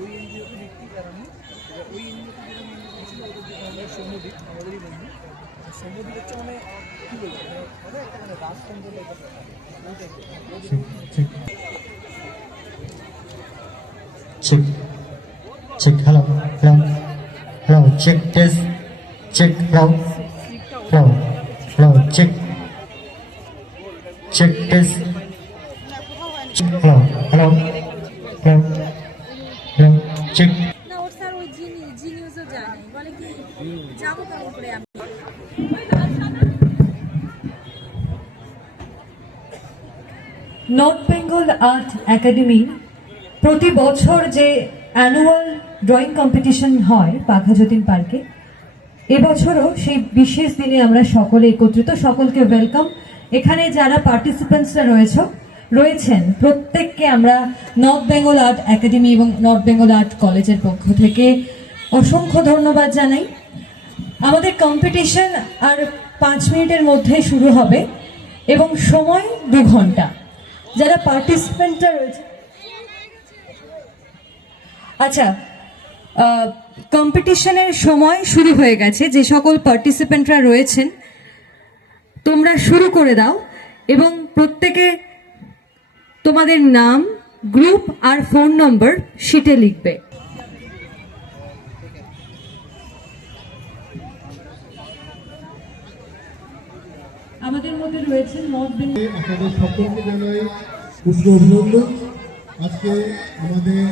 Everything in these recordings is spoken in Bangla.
ওই এনজিওতে দেখতে কারণে ওই এনজিওতে যেটা মেন ছিল ওদের যেটা আমরা সৌম্যদীপ আমাদেরই বন্ধু সৌম্যদীপ হচ্ছে মানে কী বলবো মানে একটা মানে রাজতন্ত্র check check hello hello hello check test check hello hello hello check check test hello hello hello hello check না ওর স্যার ওই জি নিউজও জানে বলে কি যাবো কেমন করে আমি নর্থ বেঙ্গল আর্ট একাডেমি প্রতি বছর যে অ্যানুয়াল ড্রয়িং কম্পিটিশন হয় বাঘাযতীন পার্কে, এবছরও সেই বিশেষ দিনে আমরা সকলে একত্রিত। সকলকে ওয়েলকাম। এখানে যারা পার্টিসিপেন্টসরা রয়েছেন প্রত্যেককে আমরা নর্থ বেঙ্গল আর্ট একাডেমি এবং নর্থ বেঙ্গল আর্ট কলেজের পক্ষ থেকে অসংখ্য ধন্যবাদ জানাই। আমাদের কম্পিটিশন আর 5 মিনিটের মধ্যে শুরু হবে এবং সময় 2 ঘন্টা। যারা পার্টিসিপেন্টরা রয়েছে, আচ্ছা, কম্পিটিশনের সময় শুরু হয়ে গেছে। যে সকল পার্টিসিপেন্টরা রয়েছেন তোমরা শুরু করে দাও এবং প্রত্যেকে তোমাদের নাম, গ্রুপ আর ফোন নম্বর শিটে লিখবে। আমাদের মধ্যে রয়েছেন নর্থ বেঙ্গল। আপনাদের সকলকে জানাই উষ্ণ অভিনন্দন। আজকে আমাদের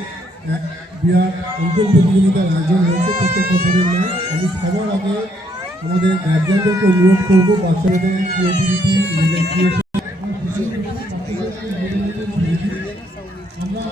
এক বিরাট অঞ্চল প্রতিযোগিতার আয়োজন হয়েছে প্রত্যেক বছরের ন্যায়। আমি সবার আগে আমাদের গার্জিয়ানদেরকে অনুরোধ করবো বাচ্চাদের ক্রিয়েটিভিটি নিজের ক্রিয়েশন আমরা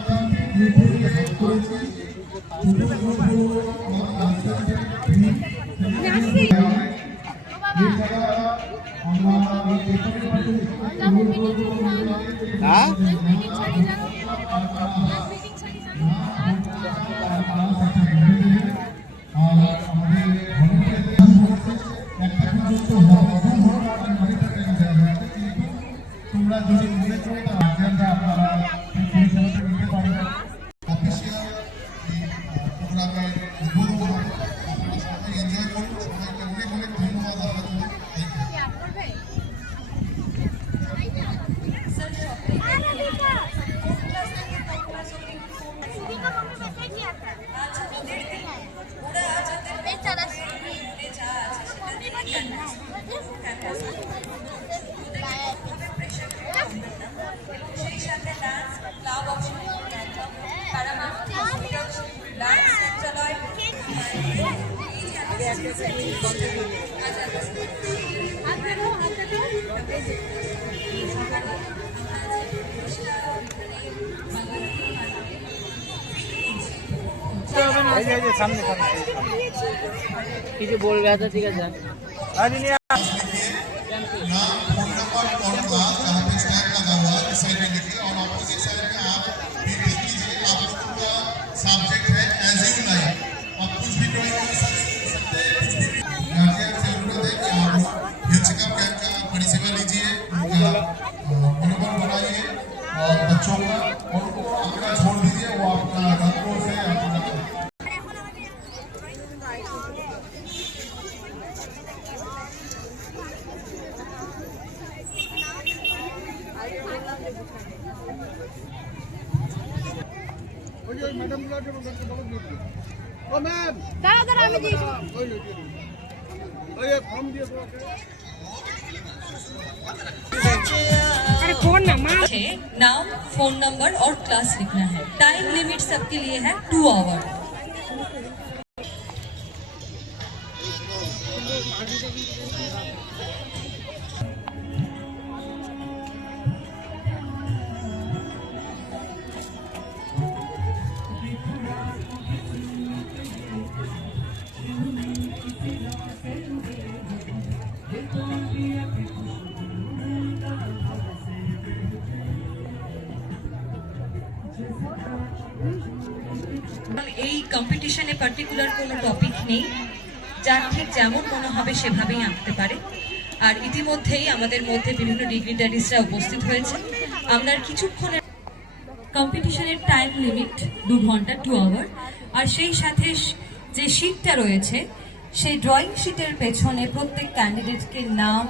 তোমরা যদি মনে করো আপনারা নিতে পারো অফিসিয়াল প্রোগ্রামের আপনারা সবাই এনজয় করুন। সবাইকে অনেক অনেক ধন্যবাদ আপনাদের। সামনে কিছু বলবে? আচ্ছা ঠিক আছে। सब्जेक्ट है एज यू लाइक और कुछ भी ड्राइंग कर सकते हैं, कुछ भी गार्जियन से अनुरोध है कि आप चेकअप कैंप का परिसेवा लीजिए, उनका मनोबल बढ़ाइए और बच्चों का उनको अपना छोड़ दीजिए, वो अपना रंगों से अपना मैडम ओ मैम दादा दादा আমি দিই ওই ফর্ম দিয়ে দাও। अरे फोन नंबर है, नाम, फोन नंबर और क्लास लिखना है। टाइम लिमिट सबके लिए है 2 आवर। এই কম্পিটিশনে পার্টিকুলার কোনো টপিক নেই, যার ঠিক যেমন মনে হবে সেভাবেই আঁকতে পারে। আর ইতিমধ্যেই আমাদের মধ্যে বিভিন্ন ডিগনিটারিজরা উপস্থিত হয়েছে। আমরা কিছুক্ষণের কম্পিটিশনের টাইম লিমিট 2 ঘন্টা 2 আওয়ার। আর সেই সাথে যে শিটটা রয়েছে সেই ড্রয়িং শিটের পেছনে প্রত্যেক ক্যান্ডিডেটকে নাম,